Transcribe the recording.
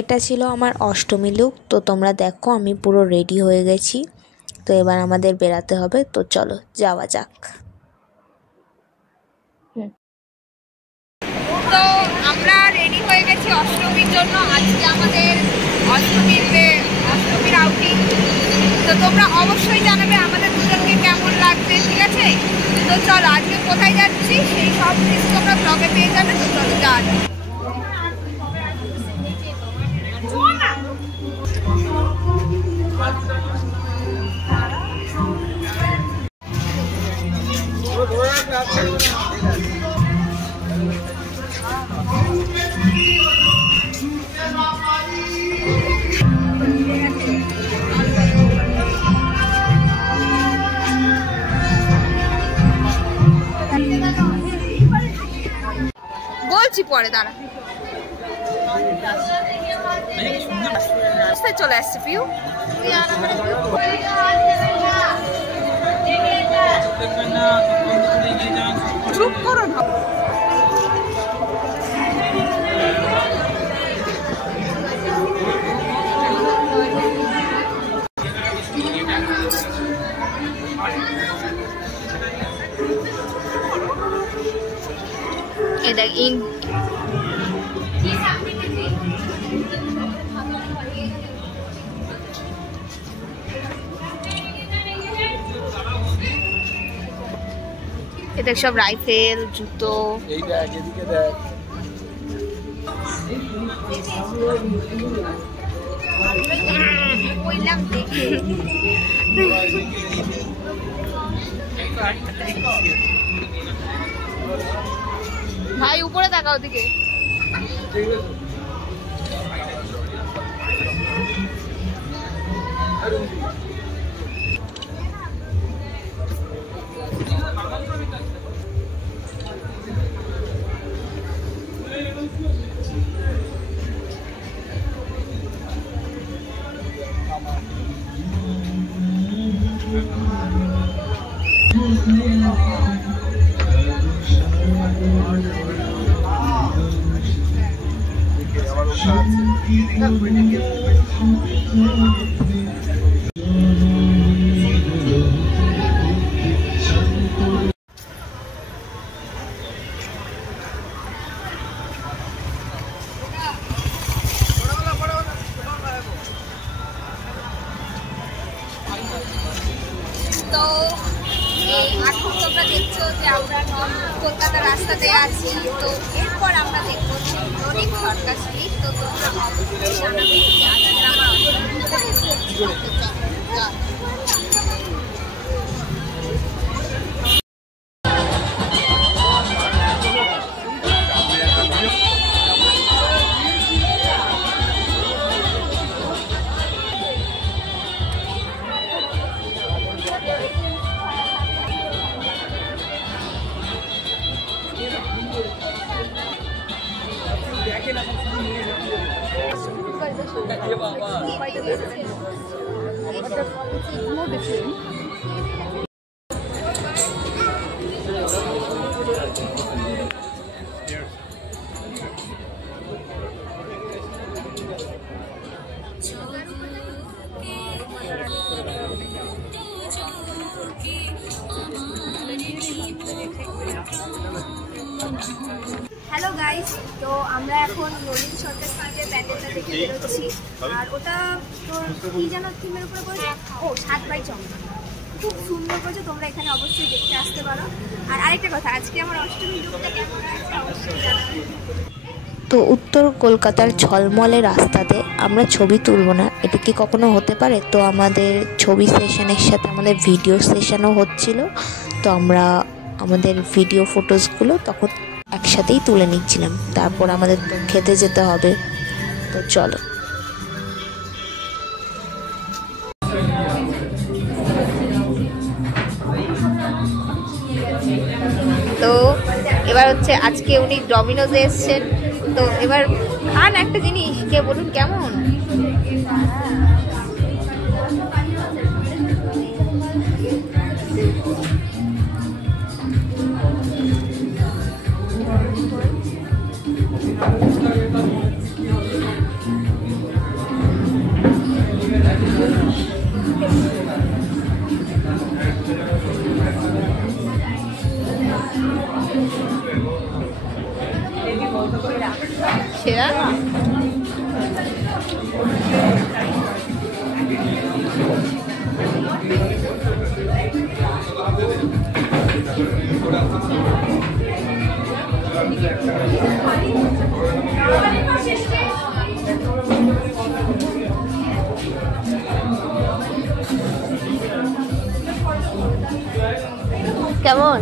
এটা ছিল আমার অষ্টমী লুক। তো তোমরা দেখো আমি পুরো রেডি হয়ে গেছি। তো এবার আমাদের বেরাতে হবে, তো চলো যাওয়া যাক। তো আমরা রেডি হয়ে গেছি অষ্টমীর জন্য। আজকে আমাদের অষ্টমীর আউটিং। তো তোমরা অবশ্যই জানাবে আমাদের দুজনকে কেমন লাগছে, ঠিক আছে? তো চলো আজকে কোথায় যাচ্ছি সেই সব কিছু তোমরা ব্লগে পেয়ে যাবে। তো চলো যাওয়া যাক। বলছি পরে, দাঁড়া। চলে আসছে পিউ। চুপ করো না। এটা ইন এটা সব রাইফেল, জুতো। এই দেখ, এদিকে দেখ। কইলাম দেখে। ভাই উপরে তাকাও দিকে। তো এখন তোমরা দেখছো যে আমরা কলকাতা রাস্তাতে আছি। তো এরপর আমরা দেখবো অনেক সরকার স্ট্রিট। তো তোমরা অবশ্যই জানাবে যে আজকে আমার হ্যালো গাইস, তো আমরা এখন নলিন সরকার স্ট্রিটের প্যান্ডেলটা থেকে বেরোচ্ছি। আর ওটা তো কি যেন থিমের উপরে করেছে, ও 7 বাই চম্পা। খুব সুন্দর করেছে, তোমরা এখানে অবশ্যই দেখতে আসতে পারো। আর আরেকটা কথা, আজকে আমার অষ্টমী লুকটা কেমন আছে অবশ্যই জানাবে। তো উত্তর কলকাতার ঝলমলে রাস্তাতে আমরা ছবি তুলব না, এটা কি কখনো হতে পারে? তো আমাদের ছবি সেশনের সাথে আমাদের ভিডিও সেশনও হচ্ছিল। তো আমরা আমাদের ভিডিও ফটোসগুলো তখন একসাথেই তুলে নিচ্ছিলাম। তারপর আমাদের তো খেতে যেতে হবে, তো চলো। তো এবার হচ্ছে আজকে উনি ডমিনোজে এসছেন। তো এবার খান একটা জিনিস, কে বলুন কেমন? সেরা কেমন?